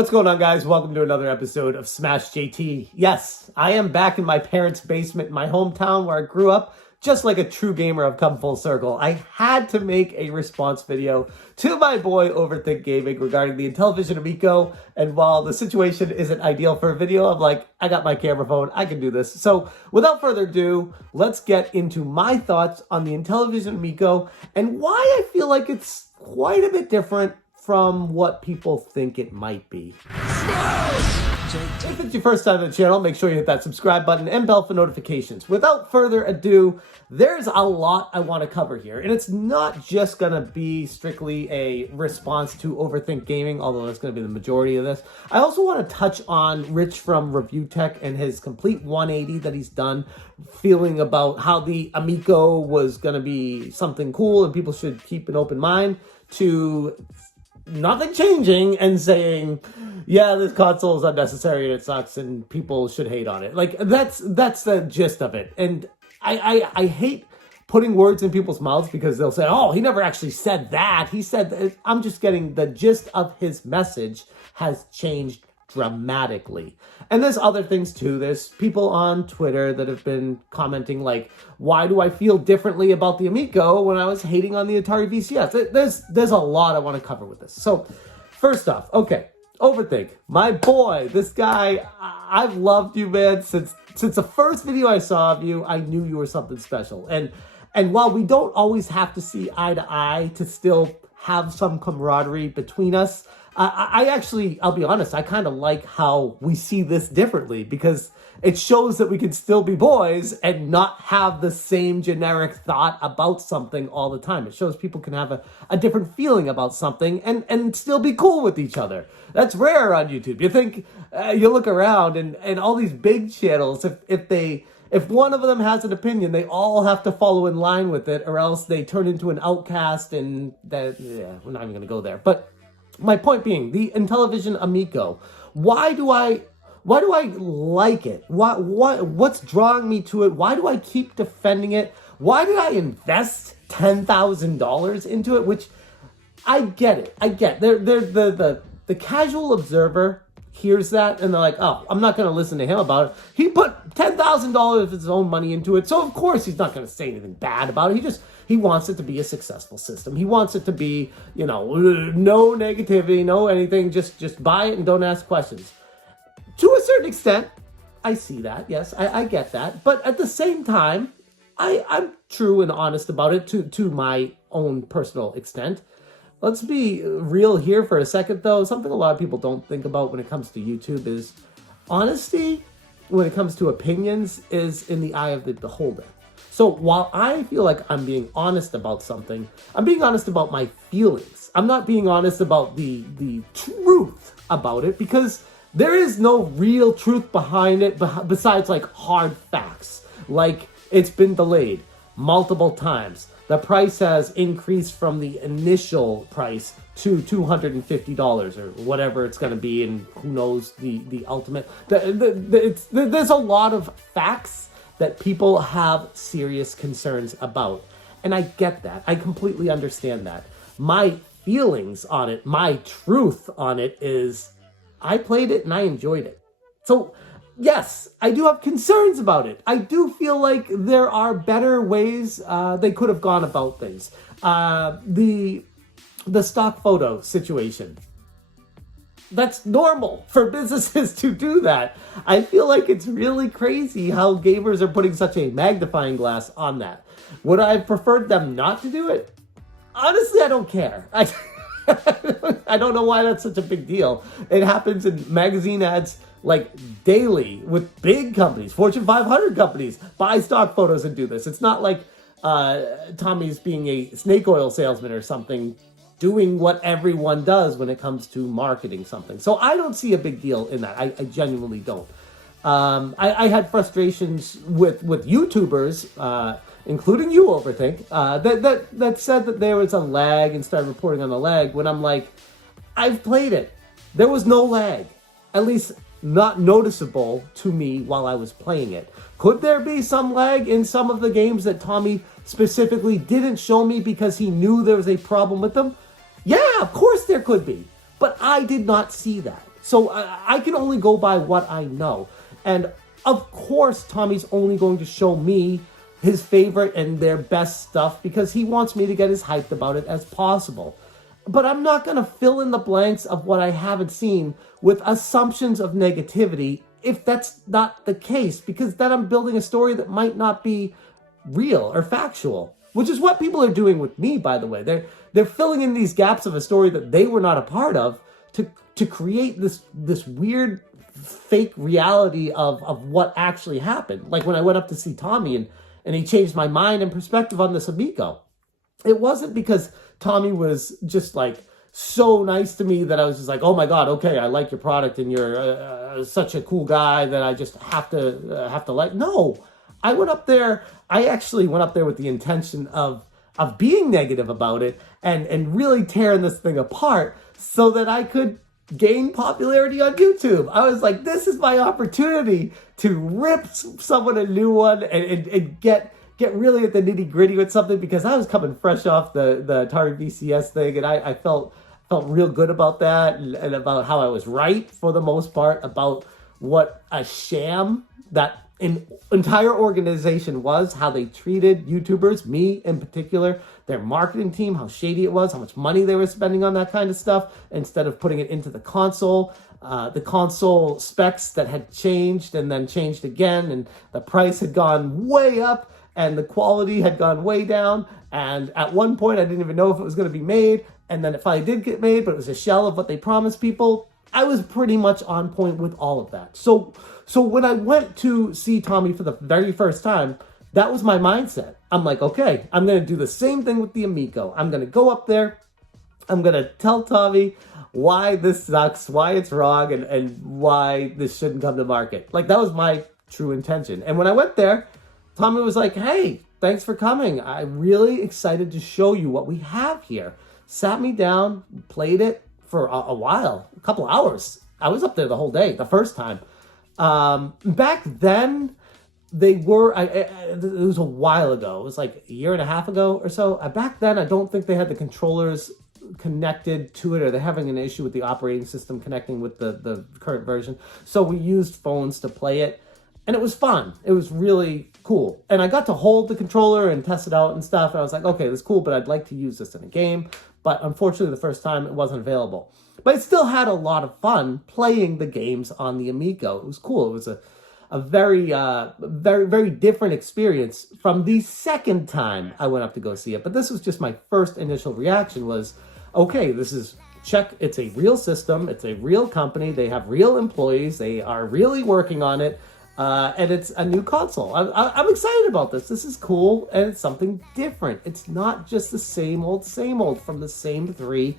What's going on, guys? Welcome to another episode of Smash JT. Yes, I am back in my parents' basement in my hometown where I grew up. Just like a true gamer, I've come full circle. I had to make a response video to my boy Overthink Gaming regarding the Intellivision Amico. And while the situation isn't ideal for a video, I'm like, I got my camera phone, I can do this. So without further ado, let's get into my thoughts on the Intellivision Amico and why I feel like it's quite a bit different from what people think it might be. If it's your first time on the channel, make sure you hit that subscribe button and bell for notifications. Without further ado, there's a lot I want to cover here. And it's not just going to be strictly a response to Overthink Gaming, although that's going to be the majority of this. I also want to touch on Rich from ReviewtechUSA and his complete 180 that he's done, feeling about how the Amico was going to be something cool and people should keep an open mind, to nothing changing and saying, yeah, this console is unnecessary and it sucks and people should hate on it. Like, that's the gist of it. And I hate putting words in people's mouths because they'll say, oh, he never actually said that. He said that. I'm just getting the gist of his message has changed dramatically. And there's other things too. There's people on Twitter that have been commenting like, why do I feel differently about the Amico when I was hating on the Atari VCS? There's a lot I want to cover with this. So first off, okay, Overthink, my boy, this guy, I've loved you, man, since the first video I saw of you. I knew you were something special. And while we don't always have to see eye to eye to still have some camaraderie between us, I actually, I'll be honest, I kind of like how we see this differently, because it shows that we can still be boys and not have the same generic thought about something all the time. It shows people can have a different feeling about something and still be cool with each other. That's rare on YouTube. You think, you look around and all these big channels, if one of them has an opinion, they all have to follow in line with it, or else they turn into an outcast, and that, yeah, we're not even going to go there. But my point being, the Intellivision Amico, why do I like it? What's drawing me to it? Why do I keep defending it? Why did I invest $10,000 into it? Which I get it. I get the casual observer hears that and they're like, oh, I'm not going to listen to him about it. He put $10,000 of his own money into it, so of course he's not going to say anything bad about it. He wants it to be a successful system. He wants it to be, no negativity, no anything. Just buy it and don't ask questions. To a certain extent, I see that. Yes, I get that. But at the same time, I'm true and honest about it to my own personal extent. Let's be real here for a second, though. Something a lot of people don't think about when it comes to YouTube is honesty, when it comes to opinions, is in the eye of the beholder. So while I feel like I'm being honest about something, I'm being honest about my feelings. I'm not being honest about the truth about it, because there is no real truth behind it besides like hard facts. Like, it's been delayed multiple times. The price has increased from the initial price to $250 or whatever it's going to be, and who knows the ultimate. There's a lot of facts that people have serious concerns about. And I get that. I completely understand that. My feelings on it, my truth on it is, I played it and I enjoyed it. So yes, I do have concerns about it. I do feel like there are better ways they could have gone about things. The stock photo situation. That's normal for businesses to do that. I feel like it's really crazy how gamers are putting such a magnifying glass on that. Would I have preferred them not to do it? Honestly, I don't care. I don't know why that's such a big deal. It happens in magazine ads like daily with big companies, Fortune 500 companies, buy stock photos and do this. It's not like Tommy's being a snake oil salesman or something, doing what everyone does when it comes to marketing something. So I don't see a big deal in that. I genuinely don't. I had frustrations with YouTubers, including you, Overthink, that said that there was a lag and started reporting on the lag, when I'm like, I've played it. There was no lag, at least not noticeable to me while I was playing it. Could there be some lag in some of the games that Tommy specifically didn't show me because he knew there was a problem with them? Yeah, of course there could be. But I did not see that. So I can only go by what I know. And of course, Tommy's only going to show me his favorite and their best stuff because he wants me to get as hyped about it as possible. But I'm not going to fill in the blanks of what I haven't seen with assumptions of negativity if that's not the case, because then I'm building a story that might not be real or factual, which is what people are doing with me, by the way. They're filling in these gaps of a story that they were not a part of to create this weird fake reality of what actually happened. Like when I went up to see Tommy and he changed my mind and perspective on this Amico. It wasn't because Tommy was just like so nice to me that I was just like, oh my God, okay, I like your product and you're such a cool guy that I just have to like. No, I actually went up there with the intention of being negative about it and really tearing this thing apart so that I could gain popularity on YouTube. I was like, this is my opportunity to rip someone a new one and get really at the nitty gritty with something, because I was coming fresh off the Atari VCS thing, and I felt real good about that and about how I was right for the most part about what a sham that entire organization was, how they treated YouTubers, me in particular, their marketing team, how shady it was, how much money they were spending on that kind of stuff instead of putting it into the console specs that had changed and then changed again, and the price had gone way up and the quality had gone way down, and at one point I didn't even know if it was going to be made, and then it finally did get made, but it was a shell of what they promised people. I was pretty much on point with all of that. So when I went to see Tommy for the very first time, that was my mindset. I'm like, okay, I'm going to do the same thing with the Amico. I'm going to go up there. I'm going to tell Tommy why this sucks, why it's wrong, and why this shouldn't come to market. Like, that was my true intention. And when I went there, Tommy was like, hey, thanks for coming. I'm really excited to show you what we have here. Sat me down, played it for a while, a couple hours. I was up there the whole day, the first time. Back then, it was a while ago. It was like a year and a half ago or so. Back then, I don't think they had the controllers connected to it, or they're having an issue with the operating system connecting with the current version. So we used phones to play it, and it was fun. It was really cool. And I got to hold the controller and test it out and stuff. And I was like, okay, this is cool, but I'd like to use this in a game. But unfortunately, the first time it wasn't available. But I still had a lot of fun playing the games on the Amico. It was cool. It was a very, very, very different experience from the second time I went up to go see it. But this was just my first initial reaction was, okay, this is check. It's a real system. It's a real company. They have real employees. They are really working on it. And it's a new console. I'm excited about this. This is cool, and it's something different. It's not just the same old from the same three,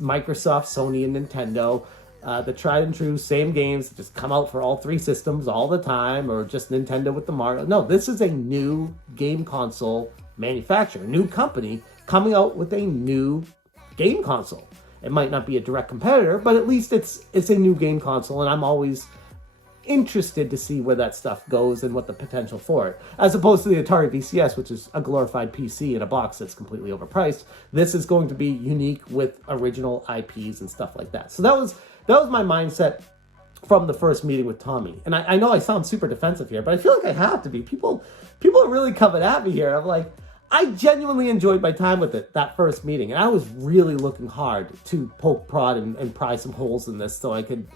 Microsoft, Sony, and Nintendo. The tried and true same games that just come out for all three systems all the time, or just Nintendo with the Mario. No, this is a new game console manufacturer, new company coming out with a new game console. It might not be a direct competitor, but at least it's a new game console, and I'm always interested to see where that stuff goes and what the potential for it, as opposed to the Atari VCS, which is a glorified PC in a box that's completely overpriced. This is going to be unique with original IPs and stuff like that. So that was my mindset from the first meeting with Tommy. And I know I sound super defensive here, but I feel like I have to be. People are really coming at me here. I'm like, I genuinely enjoyed my time with it that first meeting, and I was really looking hard to poke, prod, and pry some holes in this so I could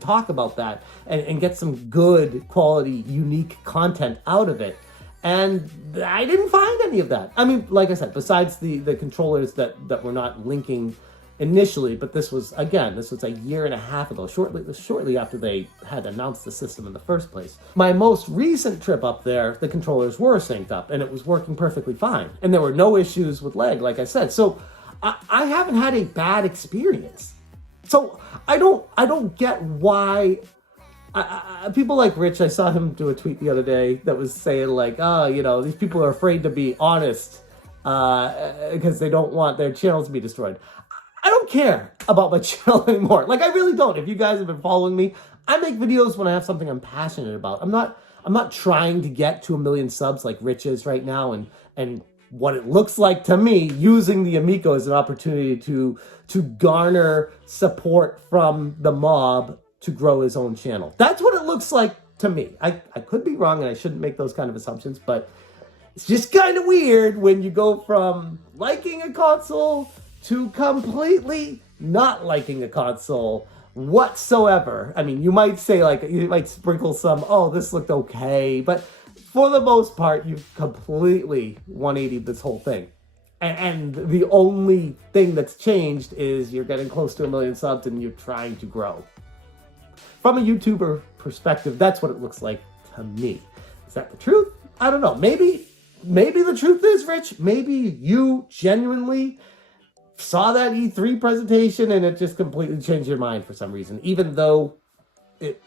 talk about that and get some good quality, unique content out of it. And I didn't find any of that. I mean, like I said, besides the controllers that were not linking initially, but this was a year and a half ago, shortly after they had announced the system in the first place. My most recent trip up there, the controllers were synced up, and it was working perfectly fine. And there were no issues with lag, like I said. So I haven't had a bad experience. So I don't get why people like Rich. I saw him do a tweet the other day that was saying like, these people are afraid to be honest because they don't want their channels to be destroyed. I don't care about my channel anymore. Like, I really don't. If you guys have been following me, I make videos when I have something I'm passionate about. I'm not trying to get to 1 million subs like Rich is right now, and what it looks like to me using the Amico as an opportunity to to garner support from the mob to grow his own channel. That's what it looks like to me. I could be wrong, and I shouldn't make those kind of assumptions, but it's just kind of weird when you go from liking a console to completely not liking a console whatsoever. I mean, you might say, like, you might sprinkle some, oh, this looked okay, but for the most part, you've completely 180'd this whole thing. And the only thing that's changed is you're getting close to 1 million subs and you're trying to grow. From a YouTuber perspective, that's what it looks like to me. Is that the truth? I don't know. Maybe the truth is, Rich, maybe you genuinely saw that E3 presentation and it just completely changed your mind for some reason, even though it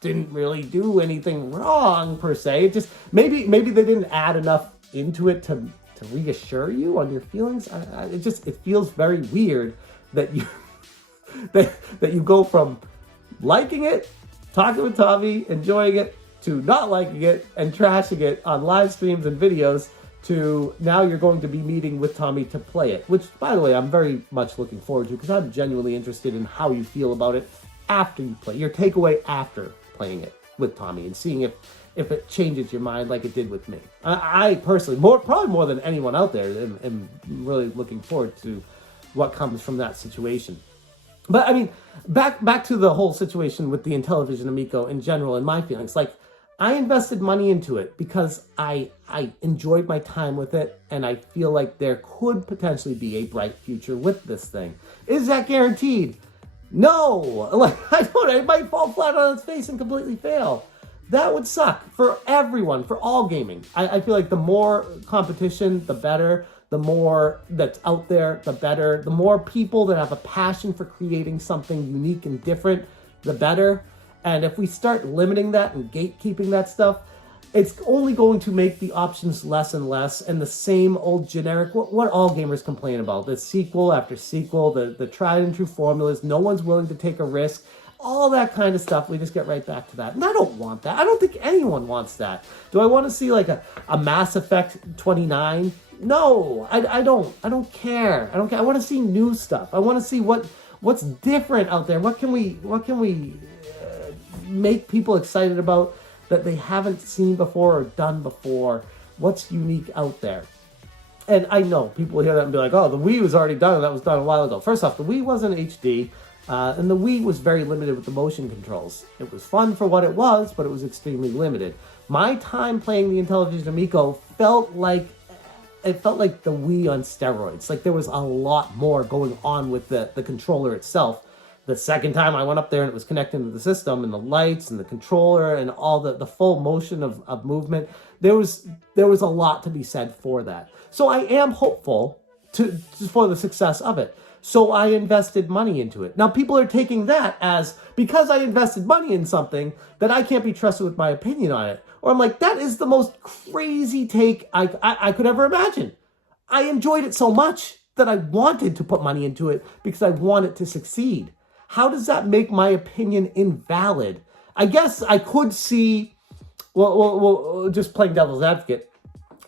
didn't really do anything wrong per se. It just, maybe they didn't add enough into it to reassure you on your feelings. It feels very weird that you that you go from liking it, talking with Tommy, enjoying it, to not liking it and trashing it on live streams and videos, to now you're going to be meeting with Tommy to play it, which, by the way, I'm very much looking forward to, because I'm genuinely interested in how you feel about it after you play, your takeaway after playing it with Tommy, and seeing if it changes your mind like it did with me. I personally, probably more than anyone out there, am really looking forward to what comes from that situation. But I mean, back to the whole situation with the Intellivision Amico in general and my feelings. Like, I invested money into it because I enjoyed my time with it, and I feel like there could potentially be a bright future with this thing. Is that guaranteed? No. Like, it might fall flat on its face and completely fail. That would suck for everyone, for all gaming. I feel like the more competition, the better. The more that's out there, the better. The more people that have a passion for creating something unique and different, the better. And if we start limiting that and gatekeeping that stuff, it's only going to make the options less and less, and the same old generic, what all gamers complain about, the sequel after sequel, the tried and true formulas, no one's willing to take a risk, all that kind of stuff. We just get right back to that. And I don't want that. I don't think anyone wants that. Do I want to see like a Mass Effect 29? No, I don't care. I don't care. I want to see new stuff. I want to see what's different out there. What can we make people excited about that they haven't seen before or done before? What's unique out there? And I know people hear that and be like, oh, the Wii was already done, and that was done a while ago. First off, the Wii wasn't HD, and the Wii was very limited with the motion controls. It was fun for what it was, but it was extremely limited. My time playing the Intellivision Amico felt like the Wii on steroids. Like, there was a lot more going on with the controller itself. The second time I went up there and it was connecting to the system and the lights and the controller and all the full motion of movement, there was a lot to be said for that. So I am hopeful for the success of it. So I invested money into it. Now people are taking that as, because I invested money in something, that I can't be trusted with my opinion on it. Or I'm like, that is the most crazy take I could ever imagine. I enjoyed it so much that I wanted to put money into it because I want it to succeed. How does that make my opinion invalid? I guess I could see, well, just playing devil's advocate,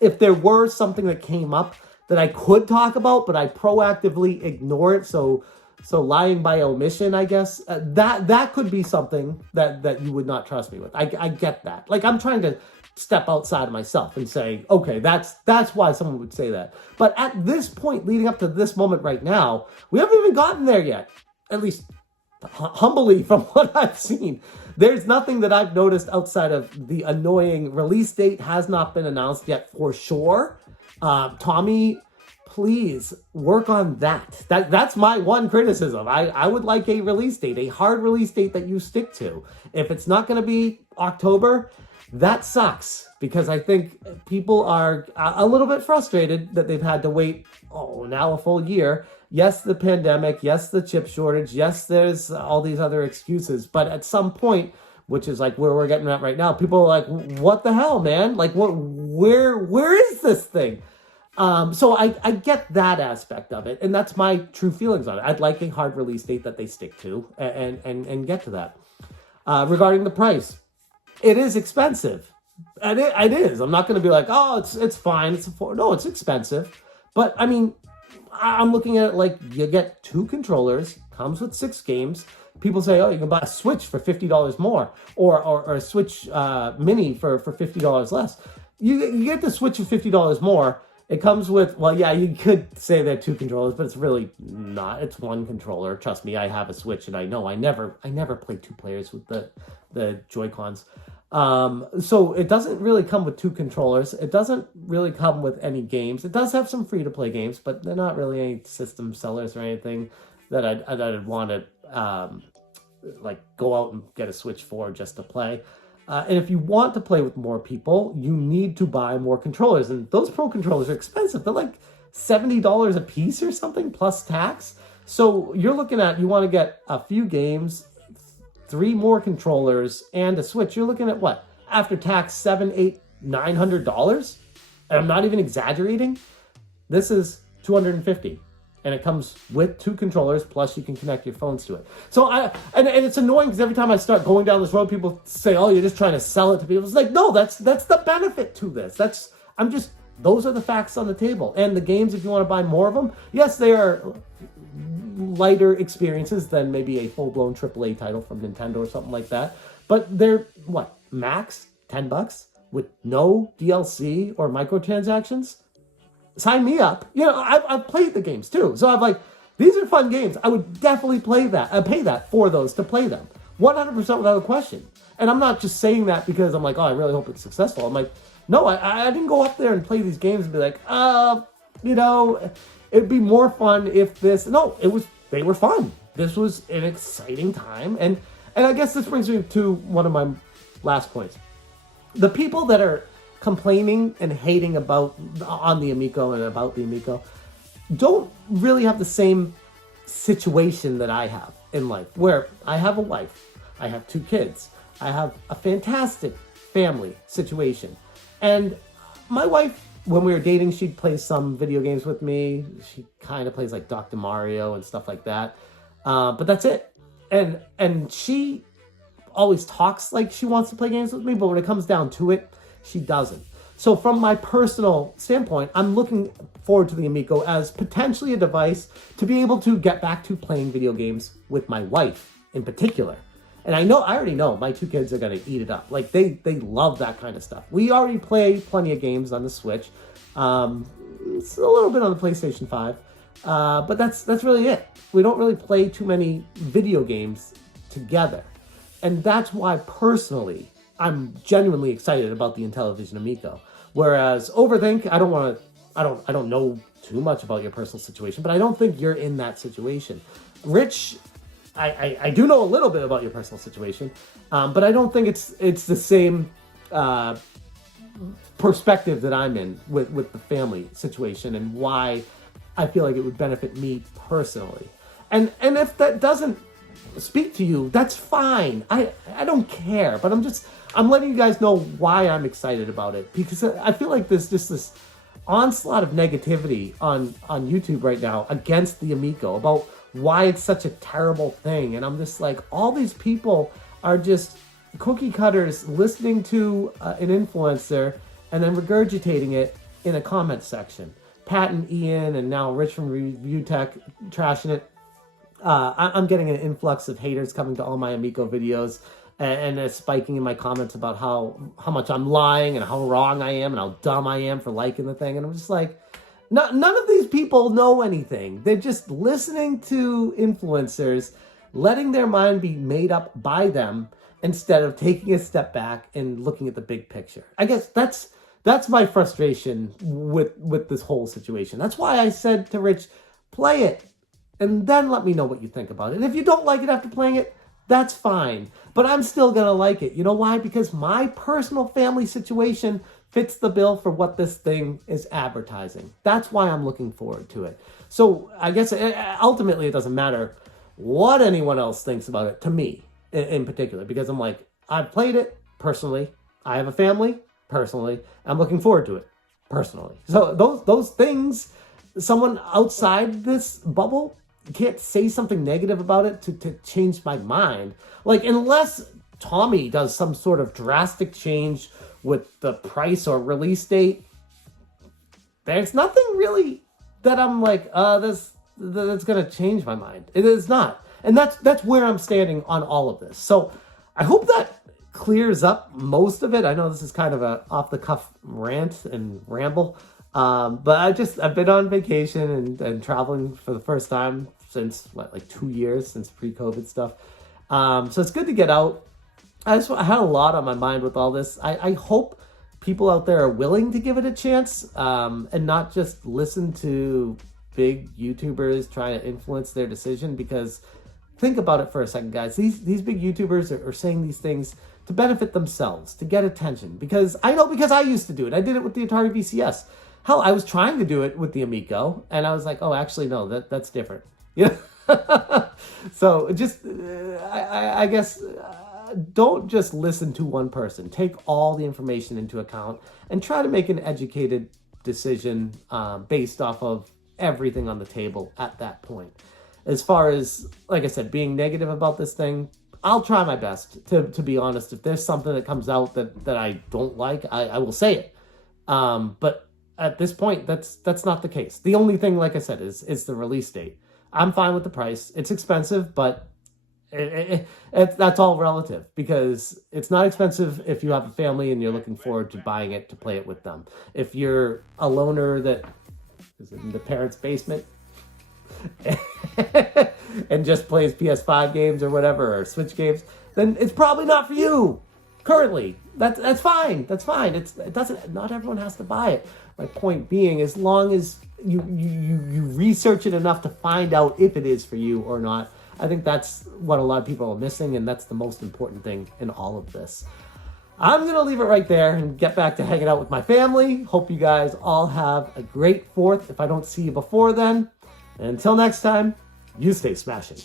if there were something that came up that I could talk about, but I proactively ignore it, so lying by omission, I guess, that could be something that you would not trust me with. I get that. Like, I'm trying to step outside of myself and say, okay, that's why someone would say that. But at this point, leading up to this moment right now, we haven't even gotten there yet. At least humbly from what I've seen. There's nothing that I've noticed outside of the annoying release date has not been announced yet for sure. Tommy, please work on that. That's my one criticism. I would like a release date, a hard release date that you stick to. If it's not going to be October, that sucks, because I think people are a little bit frustrated that they've had to wait, now a full year. Yes, the pandemic. Yes, the chip shortage. Yes, there's all these other excuses. But at some point, which is like where we're getting at right now, people are like, what the hell, man? Like, where is this thing? So I get that aspect of it, and that's my true feelings on it. I'd like a hard release date that they stick to and get to that. Regarding the price, it is expensive. And it is. I'm not going to be like, oh, it's fine. No, it's expensive. But I mean, I'm looking at it like you get 2 controllers, comes with 6 games. People say, oh, you can buy a Switch for $50 more, or a Switch Mini for $50 less. You get the Switch for $50 more. It comes with, well, yeah, you could say they're 2 controllers, but it's really not. It's 1 controller. Trust me, I have a Switch, and I know I never play 2 players with the Joy-Cons. So it doesn't really come with 2 controllers. It doesn't really come with any games. It does have some free-to-play games, but they're not really any system sellers or anything that I'd want to like go out and get a Switch for just to play. And if you want to play with more people, you need to buy more controllers. And those Pro controllers are expensive. They're like $70 a piece or something, plus tax. So you're looking at, you want to get a few games, 3 more controllers, and a Switch. You're looking at what? After tax, $700, $800, $900? And I'm not even exaggerating. This is $250. And it comes with 2 controllers, plus you can connect your phones to it. So and it's annoying because every time I start going down this road, people say, oh, you're just trying to sell it to people. It's like, no, that's the benefit to this. Those are the facts on the table. And the games, if you want to buy more of them, yes, they are lighter experiences than maybe a full-blown AAA title from Nintendo or something like that. But they're, what, max $10 with no DLC or microtransactions? Sign me up. You know, I've played the games too. So I'm like, these are fun games. I would definitely pay that for those to play them. 100% without a question. And I'm not just saying that because I'm like, oh, I really hope it's successful. I'm like, no, I didn't go up there and play these games and be like, you know, it'd be more fun if this. No, they were fun. This was an exciting time. And I guess this brings me to one of my last points. The people that are complaining and hating on the Amico and about the Amico don't really have the same situation that I have in life, where I have a wife, I have 2 kids, I have a fantastic family situation. And my wife, when we were dating, she'd play some video games with me. She kind of plays like Dr. Mario and stuff like that. But that's it. And she always talks like she wants to play games with me, but when it comes down to it, she doesn't. So from my personal standpoint, I'm looking forward to the Amico as potentially a device to be able to get back to playing video games with my wife in particular. And I already know my 2 kids are going to eat it up. Like they love that kind of stuff. We already play plenty of games on the Switch. It's a little bit on the PlayStation 5. But that's really it. We don't really play too many video games together. And that's why personally I'm genuinely excited about the Intellivision Amico. Whereas Overthink, I don't know too much about your personal situation, but I don't think you're in that situation. Rich, I do know a little bit about your personal situation, but I don't think it's the same perspective that I'm in with the family situation and why I feel like it would benefit me personally. And if that doesn't speak to you, that's fine. I don't care, but I'm letting you guys know why I'm excited about it, because I feel like there's just this onslaught of negativity on YouTube right now against the Amico about why it's such a terrible thing. And I'm just like, all these people are just cookie cutters listening to an influencer and then regurgitating it in a comment section. Pat and Ian and now Rich from Review Tech trashing it. I'm getting an influx of haters coming to all my Amico videos and spiking in my comments about how much I'm lying and how wrong I am and how dumb I am for liking the thing. And I'm just like, none of these people know anything. They're just listening to influencers, letting their mind be made up by them instead of taking a step back and looking at the big picture. I guess that's my frustration with this whole situation. That's why I said to Rich, play it and then let me know what you think about it. And if you don't like it after playing it, that's fine. But I'm still going to like it. You know why? Because my personal family situation fits the bill for what this thing is advertising. That's why I'm looking forward to it. So I guess ultimately it doesn't matter what anyone else thinks about it, to me in particular, because I'm like, I've played it personally. I have a family personally. I'm looking forward to it personally. So those things, someone outside this bubble can't say something negative about it to change my mind. Like, unless Tommy does some sort of drastic change with the price or release date, there's nothing really that I'm like, that's gonna change my mind. It is not. And that's where I'm standing on all of this. So I hope that clears up most of it. I know this is kind of a off-the-cuff rant and ramble, but I've been on vacation and traveling for the first time since, like 2 years, since pre-COVID stuff. So it's good to get out. I had a lot on my mind with all this. I hope people out there are willing to give it a chance, and not just listen to big YouTubers trying to influence their decision, because think about it for a second, guys. These big YouTubers are saying these things to benefit themselves, to get attention. Because I know, because I used to do it. I did it with the Atari VCS. Hell, I was trying to do it with the Amico, and I was like, oh, actually, no, that's different. Yeah. So just, I guess, don't just listen to one person. Take all the information into account and try to make an educated decision based off of everything on the table at that point. As far as, like I said, being negative about this thing, I'll try my best to be honest. If there's something that comes out that I don't like, I will say it. But at this point, that's not the case. The only thing, like I said, is the release date. I'm fine with the price. It's expensive, but that's all relative, because it's not expensive if you have a family and you're looking forward to buying it to play it with them. If you're a loner that is in the parents' basement and just plays PS5 games or whatever, or Switch games, then it's probably not for you currently. That's fine. That's fine. It doesn't. Not everyone has to buy it. My point being, as long as you research it enough to find out if it is for you or not, I think that's what a lot of people are missing, and that's the most important thing in all of this. I'm going to leave it right there and get back to hanging out with my family. Hope you guys all have a great 4th if I don't see you before then. And until next time, you stay smashing.